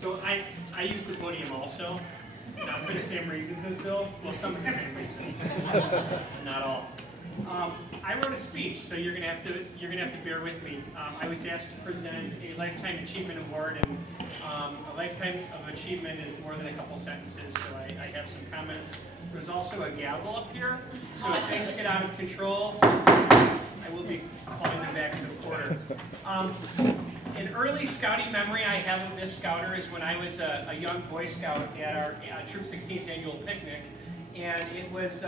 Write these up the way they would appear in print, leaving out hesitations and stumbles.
So I use the podium also, not for the same reasons as Bill. Well, some of the same reasons, not all. I wrote a speech, so you're gonna have to bear with me. I was asked to present a Lifetime Achievement Award, and a Lifetime of Achievement is more than a couple sentences, so I have some comments. There's also a gavel up here, so if things get out of control, I will be calling them back to the quarter. An early scouting memory I have of this scouter is when I was a young Boy Scout at our Troop 16's annual picnic, and it was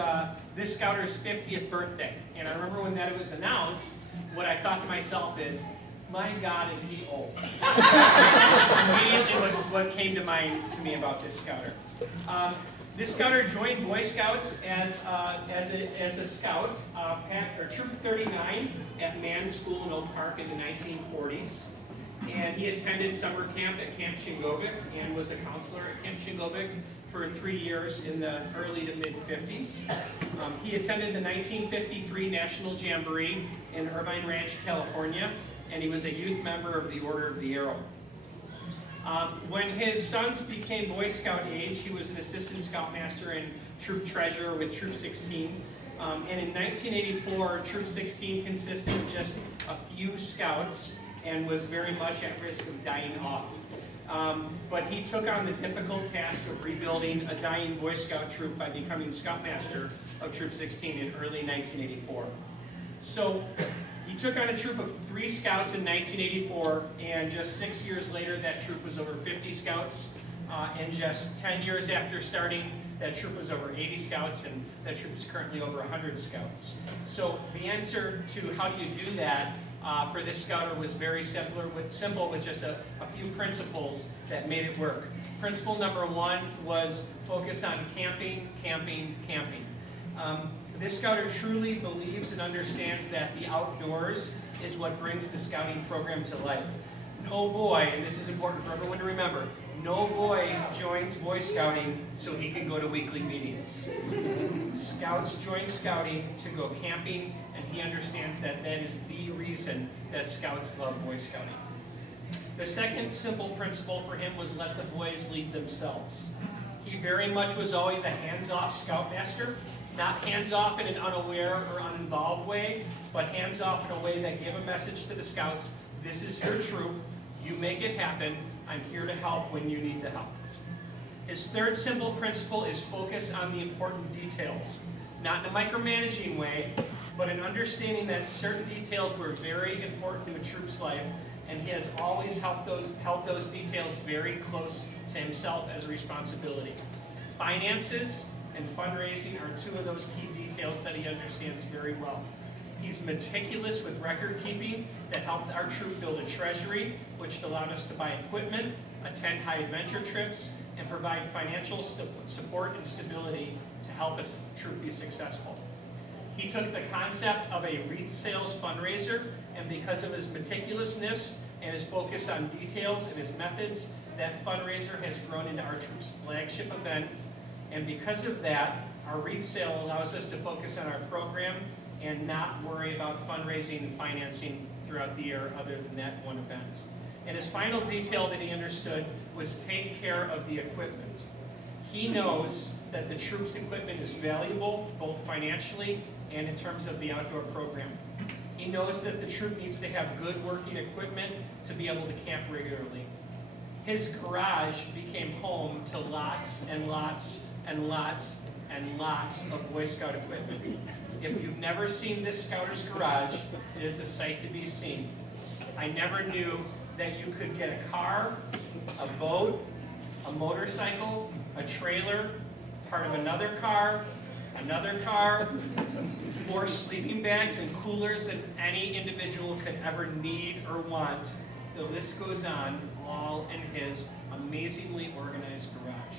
this scouter's 50th birthday. And I remember when that was announced, what I thought to myself is, my God, is he old? Immediately what came to mind to me about this scouter. This scouter joined Boy Scouts as a scout, or Troop 39 at Mann School in Oak Park in the 1940s. And he attended summer camp at Camp Shingovik and was a counselor at Camp Shingovik for 3 years in the early to mid-50s. He attended the 1953 National Jamboree in Irvine Ranch, California, and he was a youth member of the Order of the Arrow. When his sons became Boy Scout age, he was an assistant scoutmaster and troop treasurer with Troop 16. And in 1984, Troop 16 consisted of just a few scouts and was very much at risk of dying off. But he took on the difficult task of rebuilding a dying Boy Scout troop by becoming Scoutmaster of Troop 16 in early 1984. So he took on a troop of 3 scouts in 1984, and just 6 years later, that troop was over 50 scouts. And just 10 years after starting, that troop was over 80 scouts, and that troop is currently over 100 scouts. So the answer to how do you do that for this scouter was very simple with just a few principles that made it work. Principle number 1 was focus on camping, camping, camping. This scouter truly believes and understands that the outdoors is what brings the scouting program to life. No boy, and this is important for everyone to remember, no boy joins Boy Scouting so he can go to weekly meetings. Scouts join Scouting to go camping, and he understands that that is the reason that Scouts love Boy Scouting. The second simple principle for him was let the boys lead themselves. He very much was always a hands-off Scoutmaster, not hands-off in an unaware or uninvolved way, but hands-off in a way that gave a message to the Scouts, this is your troop, you make it happen, I'm here to help when you need the help. His third simple principle is focus on the important details. Not in a micromanaging way, but in understanding that certain details were very important to a troop's life, and he has always held those details very close to himself as a responsibility. Finances and fundraising are 2 of those key details that he understands very well. He's meticulous with record keeping that helped our troop build a treasury, which allowed us to buy equipment, attend high adventure trips, and provide financial support and stability to help us troop be successful. He took the concept of a wreath sales fundraiser, and because of his meticulousness and his focus on details and his methods, that fundraiser has grown into our troop's flagship event. And because of that, our wreath sale allows us to focus on our program and not worry about fundraising and financing throughout the year other than that one event. And his final detail that he understood was take care of the equipment. He knows that the troop's equipment is valuable, both financially and in terms of the outdoor program. He knows that the troop needs to have good working equipment to be able to camp regularly. His garage became home to lots and lots and lots and lots of Boy Scout equipment. If you've never seen this Scouter's garage, it is a sight to be seen. I never knew that you could get a car, a boat, a motorcycle, a trailer, part of another car, more sleeping bags and coolers than any individual could ever need or want. The list goes on, all in his amazingly organized garage.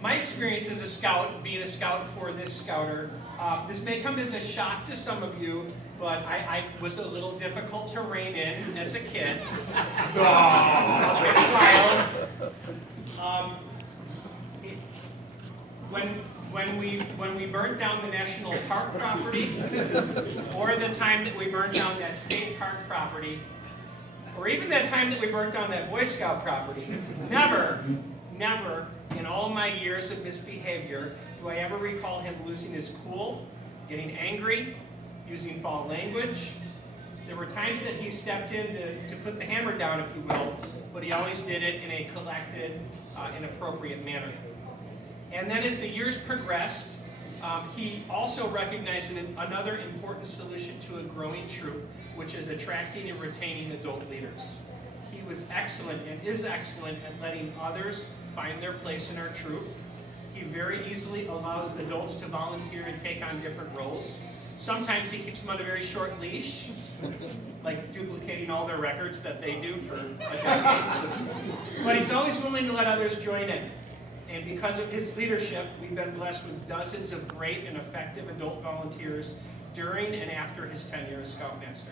My experience as a scout, being a scout for this scouter, this may come as a shock to some of you, but I was a little difficult to rein in as a kid. When we burnt down the national park property, or the time that we burned down that state park property, or even that time that we burnt down that Boy Scout property. Never in all my years of misbehavior do I ever recall him losing his cool, getting angry, using foul language. There were times that he stepped in to put the hammer down, if you will, but he always did it in a collected and appropriate manner. And then as the years progressed, he also recognized another important solution to a growing troop, which is attracting and retaining adult leaders. He was excellent and is excellent at letting others find their place in our troop. He very easily allows adults to volunteer and take on different roles. Sometimes he keeps them on a very short leash, like duplicating all their records that they do for a decade. But he's always willing to let others join in. And because of his leadership, we've been blessed with dozens of great and effective adult volunteers during and after his tenure as Scoutmaster.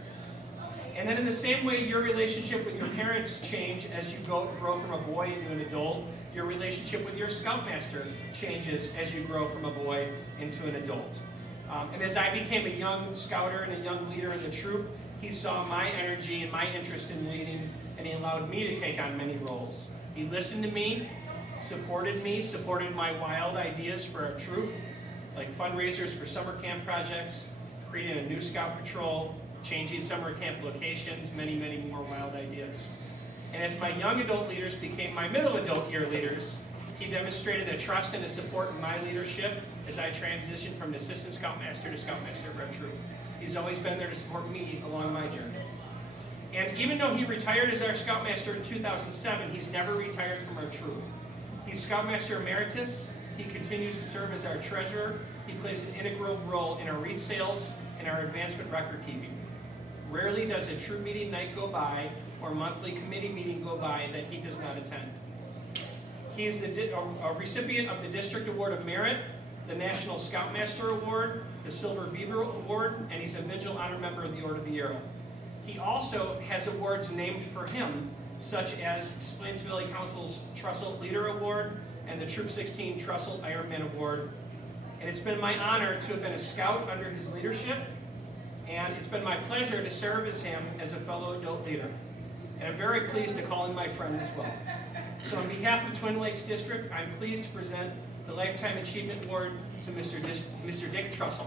And then in the same way your relationship with your parents change as you grow from a boy into an adult, your relationship with your Scoutmaster changes as you grow from a boy into an adult. And as I became a young scouter and a young leader in the troop, he saw my energy and my interest in leading, and he allowed me to take on many roles. He listened to me, supported my wild ideas for our troop, like fundraisers for summer camp projects, creating a new scout patrol, changing summer camp locations, many, many more wild ideas. And as my young adult leaders became my middle adult year leaders, he demonstrated a trust and a support in my leadership as I transitioned from an assistant scoutmaster to scoutmaster of our troop. He's always been there to support me along my journey. And even though he retired as our scoutmaster in 2007, he's never retired from our troop. He's Scoutmaster Emeritus. He continues to serve as our treasurer. He plays an integral role in our wreath sales and our advancement record keeping. Rarely does a troop meeting night go by or monthly committee meeting go by that he does not attend. He is a recipient of the District Award of Merit, the National Scoutmaster Award, the Silver Beaver Award, and he's a Vigil Honor Member of the Order of the Arrow. He also has awards named for him, such as Plains Valley Council's Trussell Leader Award and the Troop 16 Trussell Ironman Award. And it's been my honor to have been a scout under his leadership, and it's been my pleasure to serve as him as a fellow adult leader. And I'm very pleased to call him my friend as well. So on behalf of Twin Lakes District, I'm pleased to present the Lifetime Achievement Award to Mr. Dick Trussell.